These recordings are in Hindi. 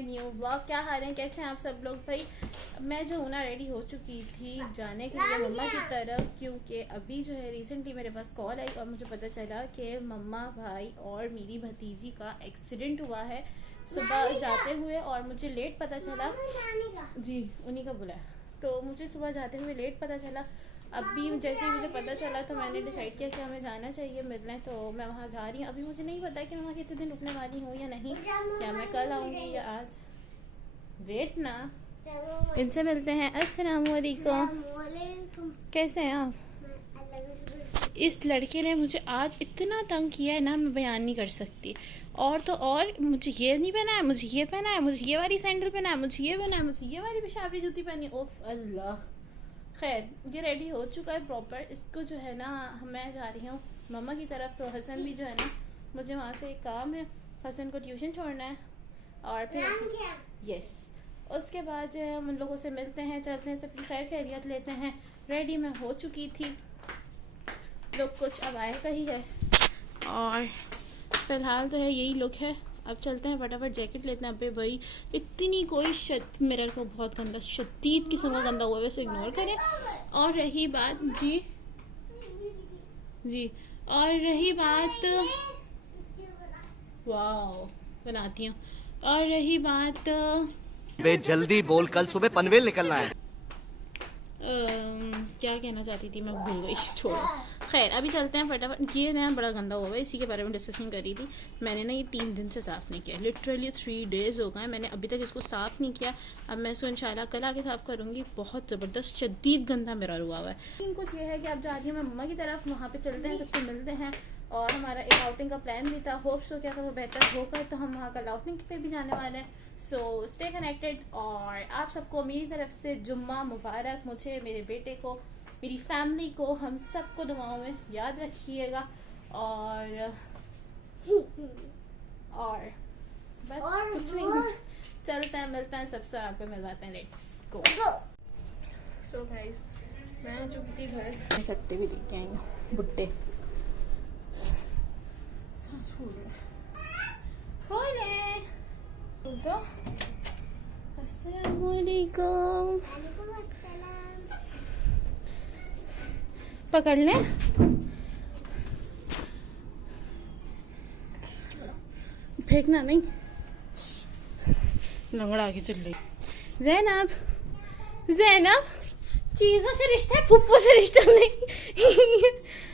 My new vlog. क्या हाल है, कैसे हैं आप सब लोग। भाई मैं जो हूँ ना रेडी हो चुकी थी जाने के लिए मम्मा की तरफ, क्योंकि अभी जो है रिसेंटली मेरे पास कॉल आई और मुझे पता चला कि मम्मा, भाई और मेरी भतीजी का एक्सीडेंट हुआ है सुबह जाते हुए। और मुझे लेट पता चला जी, उन्हीं का बुलाया, तो मुझे सुबह जाते हुए लेट पता चला। अभी जैसे ही मुझे पता चला तो मैंने डिसाइड किया कि हमें जाना चाहिए मिलने, तो मैं वहाँ जा रही हूँ। अभी मुझे नहीं पता कि मैं वहाँ कितने दिन रुकने वाली हूँ या नहीं, या मैं कल आऊँगी या आज। वेट ना, इनसे मिलते हैं। अस्सलाम वालेकुम, कैसे हैं आप। इस लड़के ने मुझे आज इतना तंग किया है ना, मैं बयान नहीं कर सकती। और तो और मुझे ये नहीं पहना है, मुझे ये पहना है, मुझे ये वाली सैंडल पहना है, मुझे ये पहना है, मुझे ये वाली पेशावरी जूती पहनी है। ओफ अल्लाह। खैर ये रेडी हो चुका है प्रॉपर। इसको जो है ना मैं जा रही हूँ मम्मा की तरफ, तो हसन भी जो है ना, मुझे वहाँ से एक काम है, हसन को ट्यूशन छोड़ना है और फिर यस उसके बाद जो है हम उन लोगों से मिलते हैं, चलते हैं, सबकी खैर खैरियत लेते हैं। रेडी मैं हो चुकी थी, लुक कुछ अब आएगा ही है और फिलहाल तो है यही लुक है। अब चलते हैं फटाफट जैकेट लेते हैं। अबे भाई इतनी कोई मिरर को बहुत गंदा, शदीद किस्म का गंदा हुआ है, वैसे इग्नोर करें। और रही बात जी और रही बात वाओ बनाती हूँ। और रही बात बे जल्दी बोल, कल सुबह पनवेल निकलना है। क्या कहना चाहती थी मैं भूल गई, छोड़ो। खैर अभी चलते हैं फटाफट। ये ना बड़ा गंदा हुआ है, इसी के बारे में डिस्कशन करी थी मैंने ना। ये 3 दिन से साफ़ नहीं किया, लिटरली 3 डेज़ हो गए मैंने अभी तक इसको साफ़ नहीं किया। अब मैं इसको इंशाल्लाह कल आके साफ़ करूँगी। बहुत ज़बरदस्त शदीद गंदा मिरर हुआ है। कुछ ये है कि अब जा रही हूँ मैं मम्मा की तरफ, वहाँ पर चलते हैं, सबसे मिलते हैं। और हमारा एक आउटिंग का प्लान भी था, होप सो क्या वो बेहतर होगा, तो हम वहाँ कल आउटिंग पे भी जाने वाले हैं। So stay connected. और आप सबको मेरी तरफ से जुम्मा मुबारक, मुझे, मेरे बेटे को, मेरी फैमिली को, हम सबको दुआओं में याद रखिएगा। और बस और कुछ नहीं, चलते हैं, मिलते हैं सबसे, आपको मिलवाते हैं। Let's go. सो गाइस मैं चुकी थी घर, सट्टे भी लेके आई हूँ, भुट्टे अस्सलामुअलैकुम, पकड़ लें। फेंकना नहीं, लंगड़ा के चल रही। ज़ैनब, ज़ैनब, चीज़ों से रिश्ता है, फुप्पो से रिश्ता नहीं।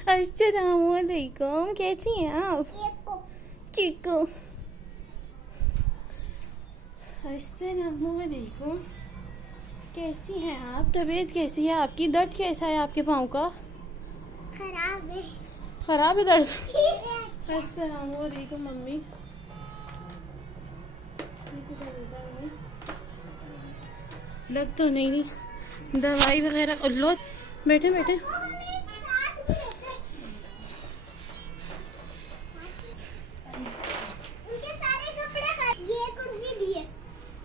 अस्सलामुअलैकुम, कैसी हैं आप। चीकू, अस्सलामुअलैकुम, कैसी हैं आप। तबीयत कैसी है आपकी, दर्द कैसा है आपके पाँव का। खराब है, खराब है दर्द। अस्सलामुअलैकुम मम्मी, लग तो नहीं दवाई वगैरह। लो बैठे बैठे।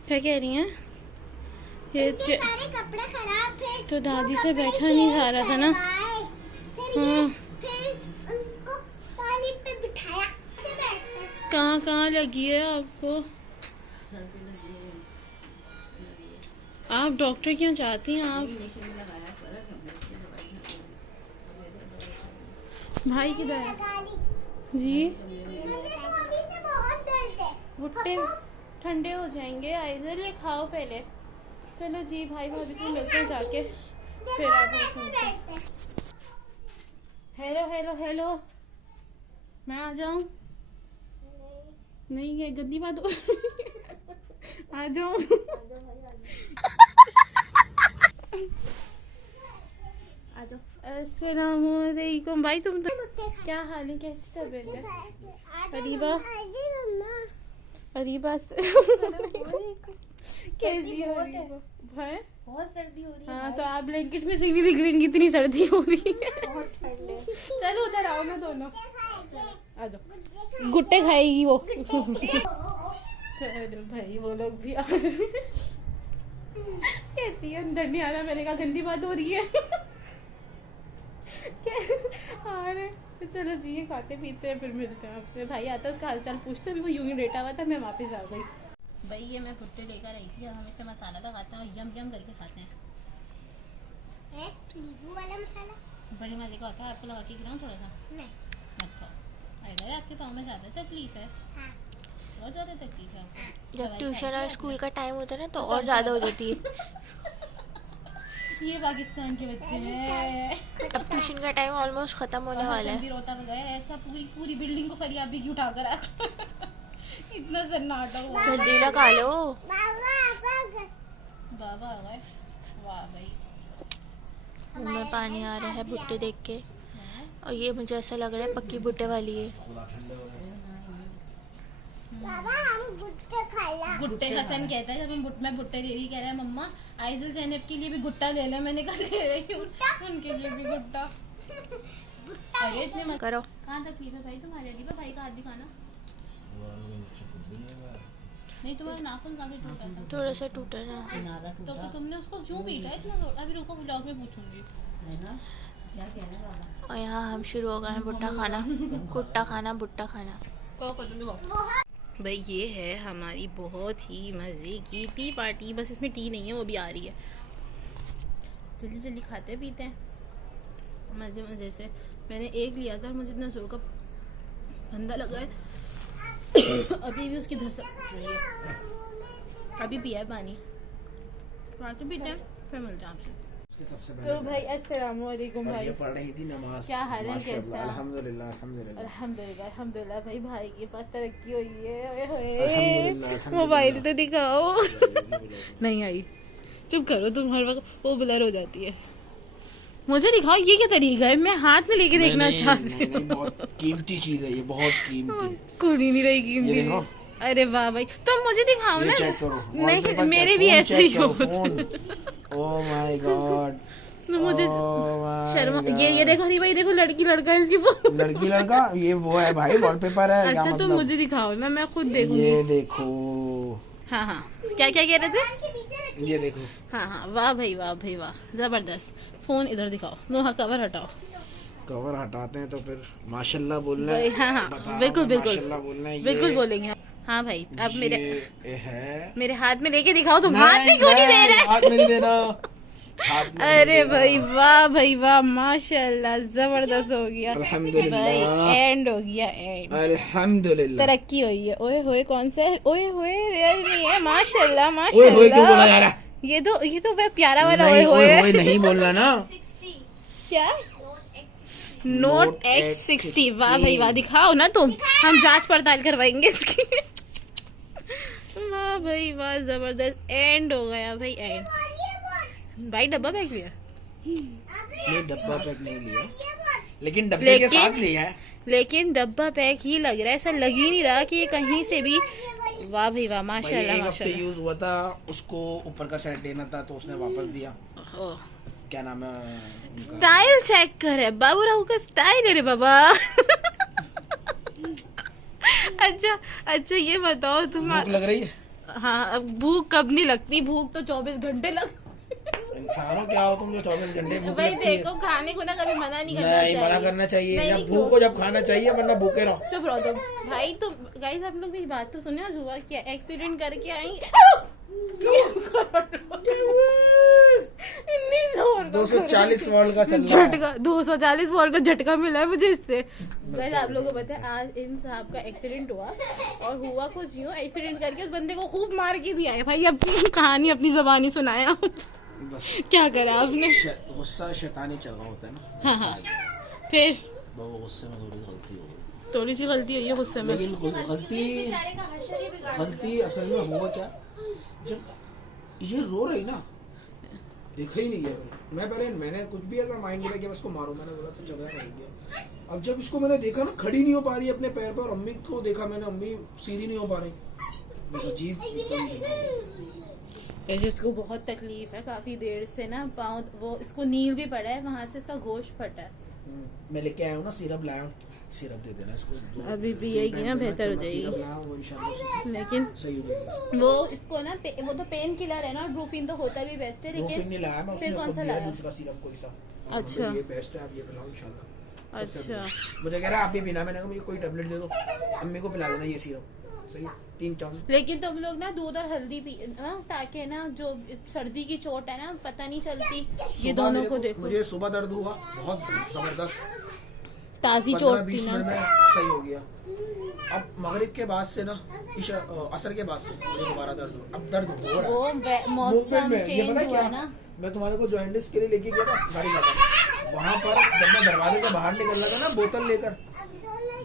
क्या कह रही हैं ये सारे कपड़े खराब थे, तो दादी से बैठा नहीं जा रहा था ना। हाँ फिर उनको पानी पे बिठाया। कहाँ लगी है आपको। आप डॉक्टर क्यों चाहती हैं आप। भाई की दर्द जी, भुट्टे ठंडे हो जाएंगे, आइजल ये खाओ पहले। चलो जी भाई भाभी से मिलते हैं जाके, फिर आप सुनते हैं। हेलो हेलो हेलो, मैं आ जाऊं। नहीं ये गंदी बात हो। आ जाऊं। अस्सलामुअलैकुम भाई, तुम तो क्या हाल है, कैसी तबीयत है। अरीबा, अरीबा कैसी हो रही है। बहुत सर्दी हो रही है। हाँ तो आप ब्लैंकेट में से भी निकलेंगी, इतनी सर्दी हो रही है। चलो उधर आओ ना दोनों, आ जाओ। गुट्टे खाएगी वो। चलो भाई वो लोग भी आ रहे हैं। कहती है अंदर नहीं आना, मैंने कहा गंदी बात हो रही है। क्या आ रहे, चलो जी ये खाते पीते हैं, फिर मिलते हैं आपसे। भाई आता है, उसका हालचाल पूछते, अभी वो यूं ही लेटा हुआ था, मैं वापस आ गई। भाई ये मैं भुट्टे लेकर आई थी, हम इसे मसाला लगाते हैं और यम यम करके खाते हैं। नींबू वाला मसाला बड़े मजे का होता है। आपको लगा के खिलाऊं थोड़ा सा? नहीं। अच्छा, अरे आपके पाँव में ज़्यादा तकलीफ है? हाँ। बहुत ज़्यादा तकलीफ है आपको? जब दवाई ट्यूशन खाई और थी स्कूल का टाइम होता है ना तो तो और तब ज़्यादा हो ज़्यादा। जाती है। आपने? ये पाकिस्तान के बच्चे हैं। अब ट्यूशन का टाइम ऑलमोस्ट खत्म होने और वाला हसन भी है। रोता बगैर ऐसा पूरी पूरी बिल्डिंग को फरियाबी की उठा कर इतना सन्नाटा हुआ। जल्दी लगा लो। बाबा आ गए। वाह भाई। मुंह में पानी आ रहा है भुट्टे देख के, हाँ। और ये मुझे ऐसा लग रहा है पक्की भुट्टे वाली है। बाबा हम गुट्टे खाला। गुट्टे हसन कहता है जब मैं भुट्टे ले रही, कह रहा है मम्मा आइजल जैनब के लिए भी गुट्टा ले ले। मैंने कहा ले रही हूँ, उनके लिए भी गुट्टा। अरे इतने मत करो। कहाँ तकलीफ है भाई तुम्हारे? अली भाई का हाथ दिखाना। नहीं तुम्हारा नाखून काफी टूटा था थोड़ा सा टूटा ना। तो तुमने उसको क्यों पीटा इतना जोर? अभी रुको ब्लॉग में पूछूंगी। और यहाँ हम शुरू हो गए हैं भुट्टा खाना, भुट्टा खाना, भुट्टा खाना। भाई ये है हमारी बहुत ही मज़े की टी पार्टी। बस इसमें टी नहीं है, वो भी आ रही है। जल्दी जल्दी खाते पीते हैं मज़े मज़े से। मैंने एक लिया था, मुझे इतना जोर का गंदा लगा है अभी भी उसकी धस रही है। अभी पिया है पानी, पानी पीते हैं फिर मिलते हैं आपसे। तो भाई अस्सलाम वालेकुम भाई, ये पढ़ रही थी नमाज। क्या हाल है? कैसा? माशाअल्लाह, अल्हम्दुलिल्लाह अल्हम्दुलिल्लाह अल्हम्दुलिल्लाह अल्हम्दुलिल्लाह। भाई भाई के पास तरक्की हुई है। अल्हम्दुलिल्लाह, अल्हम्दुलिल्लाह। मोबाइल तो दिखाओ। नहीं आई, चुप करो तुम, हर वक्त वो ब्लर हो जाती है। मुझे दिखाओ ये क्या तरीका है? मैं हाथ में लेके देखना चाहती हूँ। बहुत कीमती चीज है ये, बहुत कीमती। कुड़ी नहीं रही ये कीमती। देखो। अरे वाह भाई, तुम मुझे दिखाओ ये ना। चेक करो। नहीं wallpaper मेरे check, भी phone ऐसे check ही करो, होते phone। Oh my God। मुझे Oh my शर्मा। God। ये देखो नहीं भाई, देखो लड़की लड़का है इसकी फोन। लड़की लड़का ये वो है भाई, वॉलपेपर है। क्या अच्छा तुम मतलब? मुझे दिखाओ ना, मैं खुद देखूंगी। ये देखो, हाँ हाँ, क्या क्या कह रहे थे? ये देखो। हाँ हाँ, वाह भाई वाह भाई वाह, जबरदस्त। फोन इधर दिखाओ, नो कवर हटाओ। कवर हटाते हैं तो फिर माशाल्लाह बोलना भाई, है। हाँ हाँ, बता रहा बिल्कुल हूँ, बिल्कुल माशाल्लाह बोलना है। बिल्कुल ये- बोलेंगे। हाँ भाई अब मेरे ये है। मेरे हाथ में लेके दिखाओ। तुम हाथ में क्यों नहीं दे रहे? हाथ में नहीं देना। हाथ में नहीं अरे देना। भाई वाह भाई वाह, माशाल्लाह जबरदस्त हो गया अल्हम्दुलिल्लाह। भाई, एंड हो गया एंड। अल्हम्दुलिल्लाह। तरक्की हुई है। ओए होए कौन सा है? ओए होए रियलमी है। माशाल्लाह ओए होए क्यों बोला जा रहा माशाल्लाह। है? ये तो वह प्यारा वाला ओए नहीं, होए ओए नहीं बोलना ना। क्या? Note X60। वाह भाई वाह, दिखाओ ना तुम, हम जांच पड़ताल करवाएंगे इसकी। वाह भाई वाह, जबरदस्त एंड हो गया भाई, एंड। भाई डब्बा पैक लिया? नहीं डब्बा पैक नहीं लिया, लेकिन डब्बे के साथ लिया है। लेकिन डब्बा पैक ही लग रहा है, ऐसा लग ही नहीं रहा कि ये कहीं से भी। वाह भाई वाह, भाई माशाल्लाह एक हफ्ते माशाल्लाह। यूज हुआ था, उसको ऊपर का सेट देना था तो उसने वापस दिया। ओह, क्या नाम है उनका? स्टाइल चेक करे बाबू राहू का स्टाइल है रे बाबा। अच्छा ये बताओ तुम। भूख लग रही है? हाँ, अब भूख कब नहीं लगती? भूख तो 24 घंटे लग। इंसानों क्या हो तुम जो 24 घंटे भूख भाई लगती है? देखो, खाने को ना कभी मना नहीं करना नहीं, चाहिए। मना करना चाहिए। नहीं, जब क्यों? भूख हो जब खाना चाहिए, वरना भूखे रहो। चुप रहो तुम भाई। तो गाइस आप लोग मेरी बात तो सुने। आज हुआ क्या? एक्सीडेंट करके आई। इतनी जोर का 240 वॉल्ट का चल रहा है। झटका, 240 वॉल्ट का झटका मिला है मुझे इससे। गाइस आप लोगों को पता है आज इन साहब का एक्सीडेंट हुआ, और हुआ कुछ यूँ, एक्सीडेंट करके उस बंदे को खूब मार के भी आए। भाई अब कहानी अपनी जबानी सुनाया। बस क्या करा आपने? गुस्सा शैतानी चल रहा होता है ना। हाँ हाँ, फिर वो गुस्से में थोड़ी गलती हो गई, थोड़ी सी गलती हुई है गुस्से में। लेकिन गलती असल में हुआ क्या, जब ये रो रही ना, देखा ही नहीं है। मैंने कुछ भी ऐसा माइंड किया कि मैं इसको मारूं, मैंने बोला तो झगड़ा कर दिया। अब जब इसको मैंने देखा ना खड़ी नहीं हो पा रही अपने पैर पर, और अम्मी को देखा मैंने, अम्मी सीधी नहीं हो पा रही। बस अजीब एकदम। जिसको बहुत तकलीफ है काफी देर से ना, पाँव वो इसको नील भी पड़ा है, वहां से इसका गोश्त फटा है। मैं लेके आया हूँ ना, सिरप लाया हूँ, सिरप दे देना इसको। अभी पिएगी ना, बेहतर हो जाएगी। सिरप लाया हूँ, वो इंशाल्लाह लेकिन सही हो जाएगी। वो इसको ना वो तो पेन किलर है ना, और ब्रूफिन तो होता भी बेस्ट है। ब्रूफिन नहीं लेकिन लाया मैं, फिर उसने कौन खुद सा दिया लाया? दूसरा सिरप कोई सा। अच्छा। ये बेस्ट है, आप ये पिलाओ इंशाल्लाह। अच्छा मुझे कह रहा है आप भी पीना, मैंने कहा मुझे कोई टेबलेट दे दो, अम्मी को पिला देना ये सिरप, सही 3 चम्मच। लेकिन तुम लोग ना दूध और हल्दी पी ताकि ना जो सर्दी की चोट है ना पता नहीं चलती। ये सुबह दोनों मेरे को देखो, मुझे सुबह दर्द हुआ बहुत जबरदस्त, ताजी चोट 15-20 थी मिनट ना। में सही हो गया। अब मगरिब के बाद से ना असर के बाद से मुझे दोबारा दर्द हो, अब दर्द हो रहा है। वो मौसम Movement में, ये चेंज पता है हुआ क्या? ना। मैं तुम्हारे को जॉइंटिस के लिए लेके गया था गाड़ी लगा, वहाँ पर जब मैं दरवाजे से बाहर निकल रहा था ना बोतल लेकर,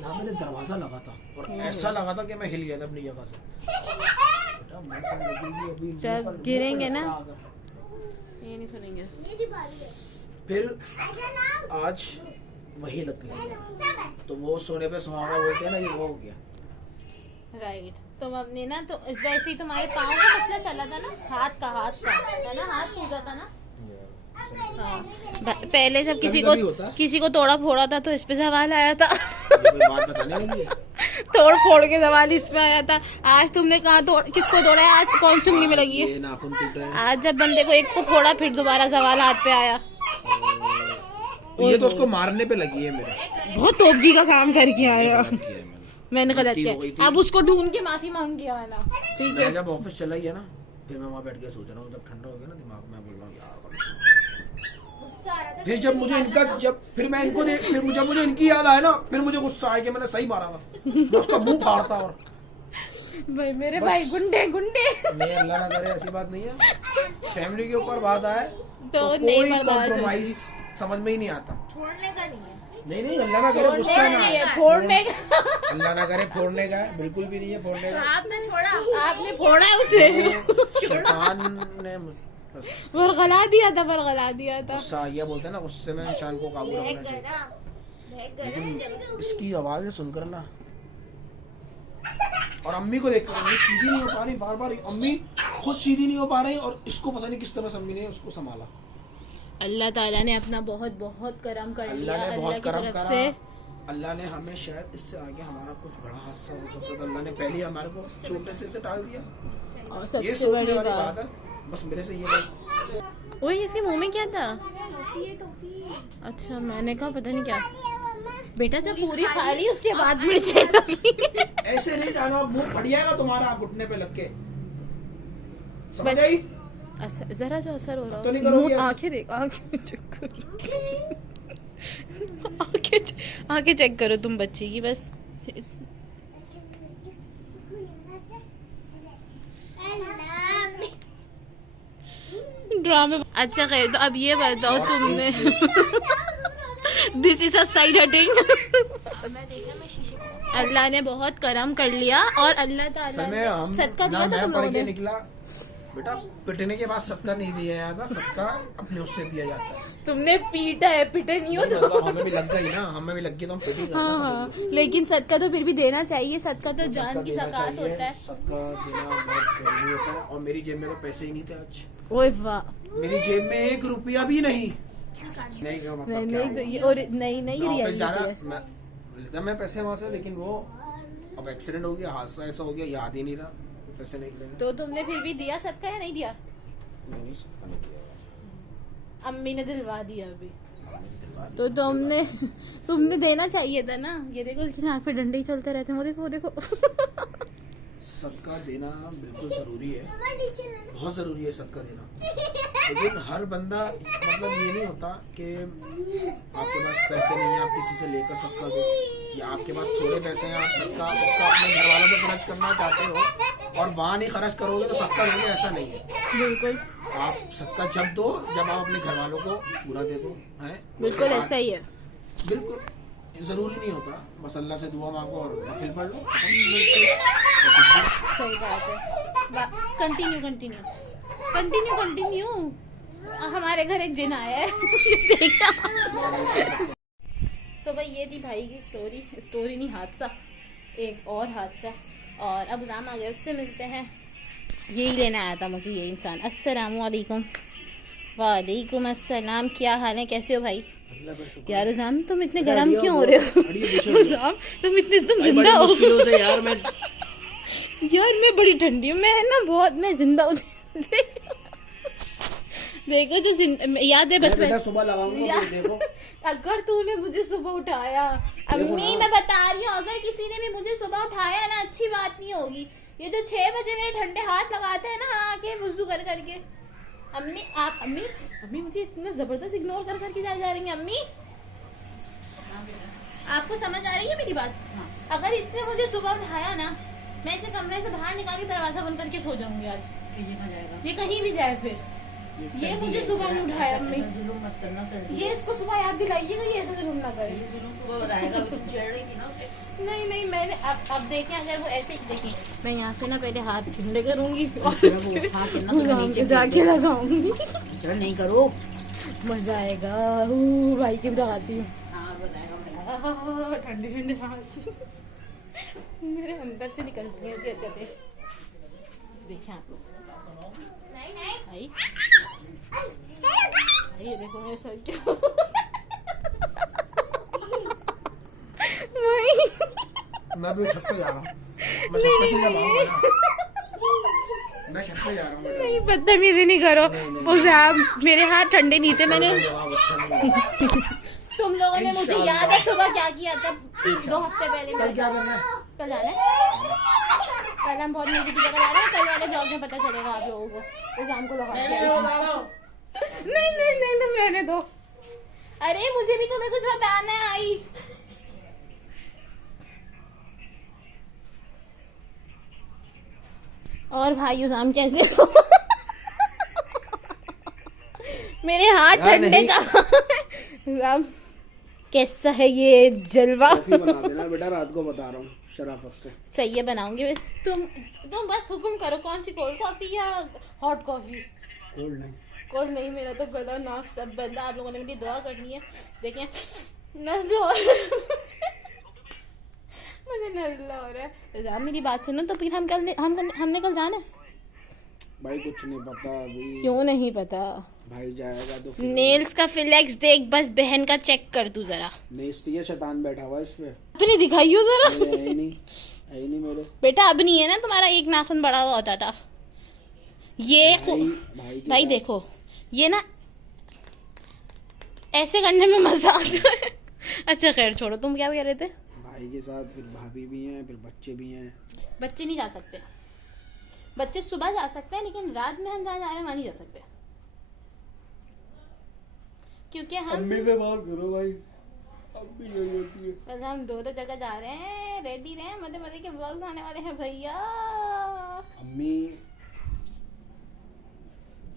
यहाँ मैंने दरवाजा लगा था और ऐसा लगा था कि मैं हिल गया था अपनी जगह से। बेटा, मुंह पर लगेगी अभी, मुंह जब पर- गिरेंगे मुंह पर ना। लगा। ये नहीं सुनेंगे। मेरी बारी है। फिर आज वही लग गई, तो वो सोने पे सुहागा बोलते हैं ना, ये वो हो गया। राइट, तुम अपने ना तो वैसे ही तुम्हारे पाँव का मसला चला था ना, हाथ का है ना, हाथ सूजा था ना। हाँ। पहले जब कभी-कभी होता है। किसी को तोड़ा फोड़ा था तो इस पे सवाल आया था। ये कोई बात बताने वाली है? तोड़ फोड़ के सवाल इस पे आया था। आज तुमने कहा किसको तोड़ा है, आज कौन सुंगली में लगी है। ये नाखून टूटा है। आज जब बंदे को एक को फोड़ा फिर दोबारा सवाल हाथ पे आया। ये तो उसको मारने पे लगी है मेरे। बहुत तोपजी का काम करके आया। गलत किया है मैंने गलत गलती हो गई किया, थी। अब उसको ढूंढ के माफी मांग के आना। ठीक मैं है, जब ऑफिस चला ही है ना, फिर मैं वहाँ बैठ के सोच रहा हूँ, जब ठंडा हो गया ना दिमाग में, बोल रहा हूँ यार। फिर जब मुझे इनका फिर मैं इनको फिर मुझे इनकी याद आए ना, फिर मुझे गुस्सा आया कि मैंने सही मारा था, मैं उसका मुंह फाड़ता। और भाई मेरे बस। भाई गुंडे गुंडे। नहीं, अल्लाह ना करे ऐसी बात नहीं है। फैमिली के ऊपर बात आए तो तो नहीं कोई बर्दाश्त कॉम्प्रोमाइज समझ में ही नहीं आता। छोड़ने का नहीं है। नहीं, अल्लाह ना करे गुस्सा ना आए। फोड़ने का अल्लाह ना करे फोड़ने का है, बिल्कुल भी नहीं है फोड़ने का। आपने छोड़ा, आपने फोड़ा है उसे। शैतान ने बस बरगला दिया था। गुस्सा आ गया, बोलते हैं ना, गुस्से में इंसान को काबू रखना चाहिए। लेकिन इसकी आवाजें सुनकर ना, और अम्मी को देखकर अम्मी सीधी नहीं हो पा रही, बार बार अम्मी खुद सीधी नहीं हो पा रही, और इसको पता नहीं किस तरह से अम्मी ने उसको संभाला। अल्लाह ताला ने अपना बहुत बहुत करम कर लिया अल्लाह ने अल्लाह बहुत की करम तरफ करा। से। अल्लाह ने हमें शायद इससे आगे हमारा कुछ बड़ा हादसा हो सकता था, अल्लाह ने पहले ही हमारे को छोटे से टाल दिया। और ये सबसे सोचने बड़ी वाली बात, बात है। बस मेरे से ये बात। ओए इसके मुंह में क्या था? टॉफी अच्छा, मैंने कहा पता नहीं क्या। बेटा जब पूरी खा ली उसके बाद मिर्चें लगी। ऐसे नहीं जाना, मुंह फट जाएगा तुम्हारा घुटने पे लग के, समझ बस- आई? जरा जो असर हो रहा तो नहीं हो, करोगी मुंह ऐसे? आंखें देख, आंखें चेक करो। आंखें चेक करो तुम बच्ची की बस। ड्रामे। अच्छा खैर, तो अब ये बताओ तुमने दिस इज अ साइड हटिंग। मैं देखा, मैं शीशे में अल्लाह ने बहुत करम कर लिया और अल्लाह ताला समय ने हम सदका ना दिया था मैं तुम पढ़ लोगों के ने। निकला। बेटा, पिटने के बाद सदका नहीं दिया जाता, सदका अपने उससे दिया जाता है। तुमने पीटा है, पिटे नहीं हो तो। मतलब हमें भी लग गई ना, हमें भी लग गई तो हम पिटी गए ना, हाँ हाँ, समझ लो। लेकिन सदका तो फिर भी देना चाहिए। सदका तो जान सदका की देना ज़कात चाहिए, होता है। सदका देना बहुत जरूरी होता है। और मेरी जेब में तो पैसे ही नहीं थे आज, ओए वाह। मेरी जेब में 1 रुपया भी नहीं। नहीं क्या मतलब, नहीं क्या नहीं तो हुआ? ये और नहीं नहीं मैं ये ऑफिस जा रियलिटी रहा, है। मैं लेता मैं पैसे वहां से, लेकिन वो अब एक्सीडेंट हो गया, हादसा ऐसा हो गया, याद ही नहीं रहा, पैसे नहीं लेने। तो तुमने फिर भी दिया सदका या नहीं दिया? नहीं, सदका नहीं दिया। अम्मी ने दिलवा दिया अभी। मैंने दिलवा तो दिया। तुमने देना चाहिए था ना। ये देखो इसकी आँख पे डंडे ही चलते रहते हैं। वो देखो सदका देना बिल्कुल जरूरी है, बहुत जरूरी है सदका देना। लेकिन हर बंदा, मतलब ये नहीं होता कि आपके पास पैसे नहीं है आप किसी से लेकर सदका दो, या आपके पास थोड़े पैसे हैं आप सदका उसका अपने घर वालों पे खर्च करना चाहते हो और वहाँ नहीं खर्च करोगे तो सदका दोगे, ऐसा नहीं है। बिल्कुल आप सदका जब दो जब आप अपने घर वालों को पूरा दे दो, है बिल्कुल ऐसा ही है। बिल्कुल जरूरी नहीं होता, बस अल्लाह से दुआ मांगो और नफिल पढ़ लो। सही बात है। कंटिन्यू हमारे घर एक जिन आया है। सो भाई ये थी भाई की स्टोरी नहीं, हादसा, एक और हादसा। और अब उजाम आ गए, उससे मिलते हैं। यही लेना आया था मुझे ये इंसान। अस्सलामु अलैकुम। वालेकुम अस्सलाम, क्या हाल है, कैसे हो भाई? यार उजाम तुम इतने गर्म क्यों हो रहे हो? उजाम तुम जिंदा हो? मुश्किलों से यार मैं मैं बड़ी ठंडी हूँ, मैं ना बहुत, मैं जिंदा हूँ। देखो जो याद है बचपन, सुबह लगाऊंगा, देखो अगर तूने मुझे सुबह उठाया, अम्मी मैं बता रही हूँ, अगर किसी ने भी मुझे सुबह उठाया ना, अच्छी बात नहीं होगी। ये जो 6 बजे मेरे ठंडे हाथ लगाते हैं ना आके वुजू कर करके। अम्मी आप अम्मी मुझे इतना जबरदस्त इग्नोर कर करके जा रही हैं। अम्मी आपको समझ आ रही है मेरी बात? अगर इसने मुझे सुबह उठाया ना, मैं इसे कमरे से बाहर निकाल के दरवाजा बंद करके सो जाऊंगी आज। ये कहीं भी जाए फिर, ये मुझे सुबह नहीं उठाया। अम्मी जुलूम मत करना सर। ये इसको सुबह याद दिलाइएगा कि ऐसा जुलूम ना करे। ये जुलूम सुबह बताएगा, अभी तुम छेड़ रही थी ना उसे। नहीं मैंने अब देखें, अगर वो ऐसे देखें, मैं यहाँ से ना पहले हाथ ठंडे करूंगी और हाँ, कहना तो मैं नीचे जाके लगाऊंगी। चल नहीं करो। मजा आएगा। भाई की भी लगाती हूँ। हाँ बताएगा। ठंडी ठंडी सांस मेरे अंदर से निकलती हैं हरकतें। देखें आप लोग। भाई ये देखो मेरे सर क्या मैं भी छत पे जा रहा हूँ। मैं छत पे सीधा भागूंगा ना। मैं छत पे जा रहा हूँ। नहीं बदतमीजी नहीं करो। उसे आप मेरे हाथ ठंडे नहीं थे। मैंने जवाब अच्छा नहीं है। तुम लोगों ने मुझे याद है सुबह क्या किया था 2 हफ्ते पहले। कल क्या करना है? कल जाना है। कल हम बहुत मजे की जगह जा रहे हैं। कल वाले ब्लॉग में पता चलेगा आप लोगों को। तो शाम को लगा नहीं तुम रहने दो। अरे मुझे भी तुम्हें कुछ बताना है। आई और भाई उसाम कैसे हो? मेरे हाथ ठंडे का उसाम कैसा है ये जलवा? कॉफी बना देना बेटा, रात को बता रहा हूँ शराफत से। सही है बनाऊंगी। तुम बस हुक्म करो, कौन सी कोल्ड कॉफी या हॉट कॉफी? कोल्ड नहीं, मेरा तो गला नाक सब बंद है। आप लोगों ने मेरी दुआ करनी है। देखें नज़ला हो रहा है मुझे नज़ला हो रहा है। मेरी बात सुनो, तो फिर हमने कल जाना है? भाई कुछ नहीं पता अभी। क्यों नहीं पता? भाई जाएगा तो नेल्स का फ्लेक्स देख, बस बहन का चेक कर तू जरा। नेस्टी है, शैतान बैठा हुआ इस पे। अपनी दिखाइयो जरा। है ही नहीं मेरे बेटा अब नहीं है ना, तुम्हारा एक नाखून बड़ा हुआ होता था। ये भाई देखो, ये ना ऐसे करने में मजा आता है। अच्छा खैर छोड़ो, तुम क्या कह रहे थे? भाई के साथ फिर भाभी भी हैं, फिर बच्चे भी हैं। बच्चे नहीं जा सकते। बच्चे सुबह जा सकते हैं, लेकिन रात में हम जहाँ जा रहे हैं वहाँ नहीं जा सकते, क्योंकि हम अम्मी से बात करो भाई, अब भी यही होती है। बस हम 2 जगह जा रहे हैं। रेडी रहे, मजे मजे के व्लॉग्स आने वाले हैं भैया। अम्मी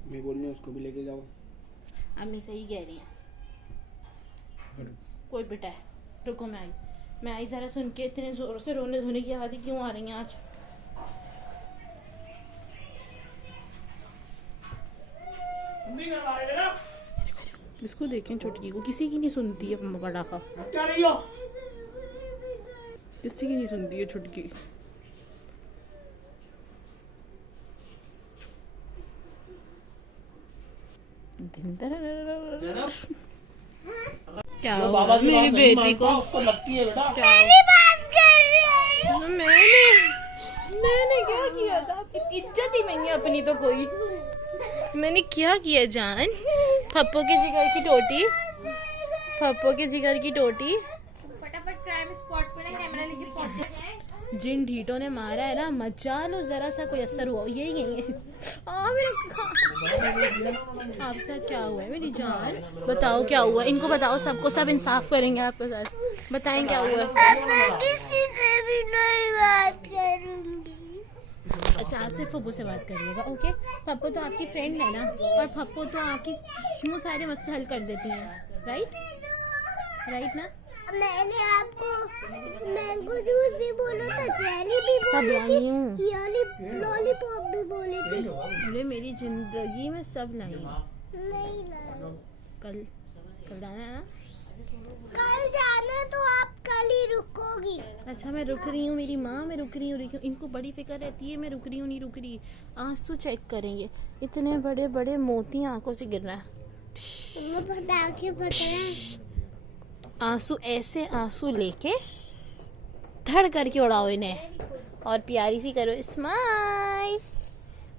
मैं बोल रही हूँ उसको भी लेके जाओ। अम्मी सही कह रही हैं। कोई बेटा है, रुको मैं आई जरा सुन के। इतने जोर से रोने धोने की आवाज़ें क्यों आ रही हैं आज? इसको देखें, छुटकी को किसी की नहीं सुनती है। पटाखा किसी की नहीं सुनती है छुटकी। क्या हुआ मेरी बेटी को? लगती है बेटा। मैंने क्या किया था? इज्जत ही नहीं है अपनी तो कोई। मैंने क्या किया जान? पप्पो के जिगर की टोटी फटाफट क्राइम स्पॉट पे ना कैमरा लेके पहुंचे। जिन ढीटों ने मारा है ना, मचा लो जरा सा कोई असर हुआ। यही है आपके साथ क्या हुआ है मेरी जान? बताओ क्या हुआ? इनको बताओ, सबको सब इंसाफ करेंगे आपके साथ। बताएं क्या हुआ? मैं किसी से भी नहीं बात करूंगी। अच्छा आप सिर्फ फप्पू से बात करिएगा, ओके? पप्पू तो आपकी फ्रेंड है ना, और पप्पू तो आपकी क्यों सारे मसले हल कर देती हैं, राइट ना? मैंने आपको मैंगो जूस भी बोला था, जेली भी सब बोली लाई हूँ। थी, लॉलीपॉप भी बोली थी। अरे मेरी जिंदगी में सब लाई हूँ। नहीं लाया। कल जाना है ना? कल जाना तो आप कल ही रुकोगी। अच्छा मैं रुक रही हूँ, मेरी माँ, मैं रुक रही हूँ। इनको बड़ी फिक्र रहती है मैं रुक रही हूँ नहीं रुक रही। आंसू चेक करेंगे, इतने बड़े बड़े मोती आंखों से गिर रहा है। आंसू ऐसे आंसू लेके धड़ करके उड़ाओ इन्हें, और प्यारी सी करो स्माइल।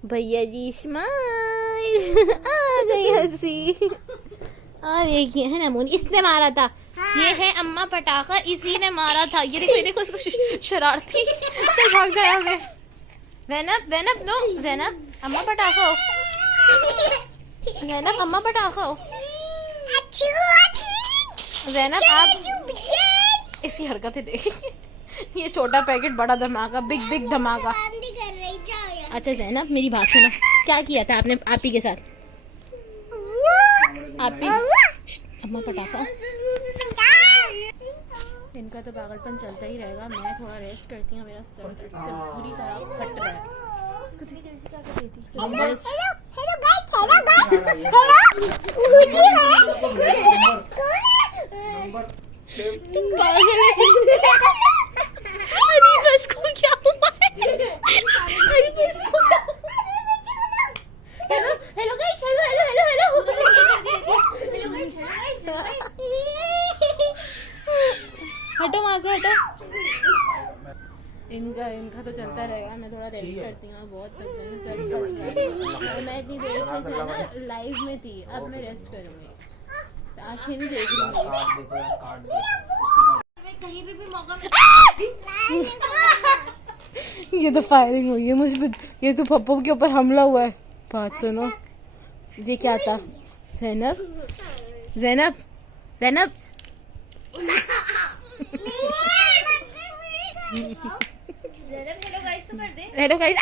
भैया जी स्माइल। आ गई हंसी। और देखिए है ना मुनी, इसने मारा था। ये है अम्मा पटाखा, इसी ने मारा था। ये देखो, ये देखो इसको शरारती से भाग गया हमें। ज़ैनब, ज़ैनब नो, ज़ैनब अम्मा पटाखा हो, ज़ैनब अम्मा पटाखा हो। ज़ैनब आप इसकी हरकतें देखिए। ये छोटा पैकेट बड़ा धमाका, बिग बिग धमाका। अच्छा ज़ैनब मेरी बात सुनो, क्या किया था आपने आपी के साथ? आपी अम्मा पटाखा। इनका तो पागलपन चलता ही रहेगा। मैं थोड़ा रेस्ट करती हूँ, मेरा सर दर्द से पूरी तरह फट रहा है। इसको देखिए कैसे क्या कर रही थी, इसको रेस्ट। तुम पागल है। अरे इसको क्या हुआ है? अरे इसको क्या हुआ है? Hello hello guys, hello hello hello hello hello guys, hello guys. हटो वहाँ से, हटो। इनका तो चलता रहेगा। मैं थोड़ा रेस्ट करती हूँ, बहुत थक गई, सर दर्द कर रहा है। मैं इतनी देर से जो है ना लाइव में थी, अब मैं रेस्ट करूँगी। आँखें नहीं देख रही मैं कहीं पे भी मौका ये तो फायरिंग हुई है मुझ पे, ये तो पप्पू के ऊपर हमला हुआ है। बात सुनो, ये क्या था? Zainab, Zainab, Zainab hello guys.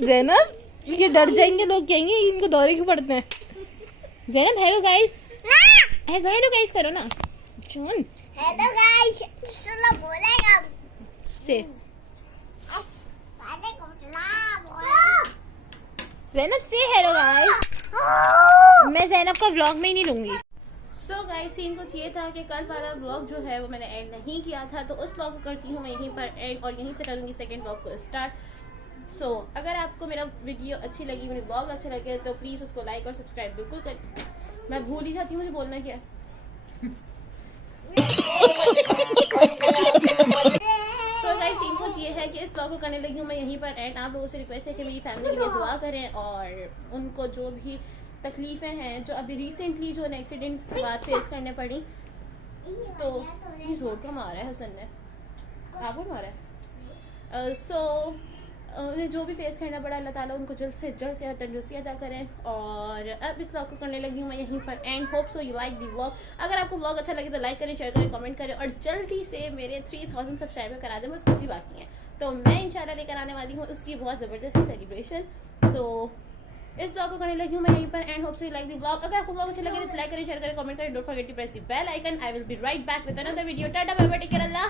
ज़ैनब ये डर जाएंगे, लोग कहेंगे इनको दौरे क्यों पड़ते हैं। Zainab hello guys, hello guys करो ना। सुन हेलो गाइस, सुनो बोलेगा से ज़ैनब से हेलो गाइस। मैं ज़ैनब का व्लॉग में ही नहीं लूंगी। सो गाइस सीन कुछ ये था कि कल वाला व्लॉग जो है वो मैंने एंड नहीं किया था, तो उस व्लॉग को करती हूँ मैं यहीं पर एंड और यहीं से करूँगी सेकंड व्लॉग को स्टार्ट। सो अगर आपको मेरा वीडियो अच्छी लगी, मेरे व्लॉग अच्छे लगे तो प्लीज़ उसको लाइक और सब्सक्राइब बिल्कुल कर। मैं भूल ही जाती हूँ मुझे बोलना क्या। सो गाइस सीन कुछ ये है कि इस व्लॉग को करने लगी हूँ मैं यहीं पर एंड। आप लोगों से रिक्वेस्ट है कि मेरी फैमिली के लिए दुआ करें और उनको जो भी तकलीफ़ें हैं जो अभी रिसेंटली जो एक्सीडेंट के बाद फेस करने पड़ी, तो ये जोर का मारा है हसन ने, आपको मारा है। सो उन्हें जो भी फेस करना पड़ा, अल्लाह ताला उनको जल्द से जल्द से तंदुरुस्ती अदा करें। और अब इस व्लॉग को करने लगी हूँ मैं यहीं पर and. Hope so you like the vlog. अगर आपको व्लॉग अच्छा लगे तो लाइक करें, शेयर करें, कमेंट करें और जल्दी से मेरे 3000 सब्सक्राइबर करा दें, बस कुछ ही बाकी हैं। तो मैं इंशाल्लाह लेकर आने वाली हूँ उसकी बहुत ज़बरदस्त सेलिब्रेशन। सो इस व्लॉग को करने लगी हूँ मैं यहीं पर and. Hope so you like the vlog. अगर आपको व्लॉग अच्छा लगे तो लाइक करें, शेयर करें, कमेंट करें, don't forget to press the bell icon. I will be right back with another video. Tata bye bye, take care, Allah.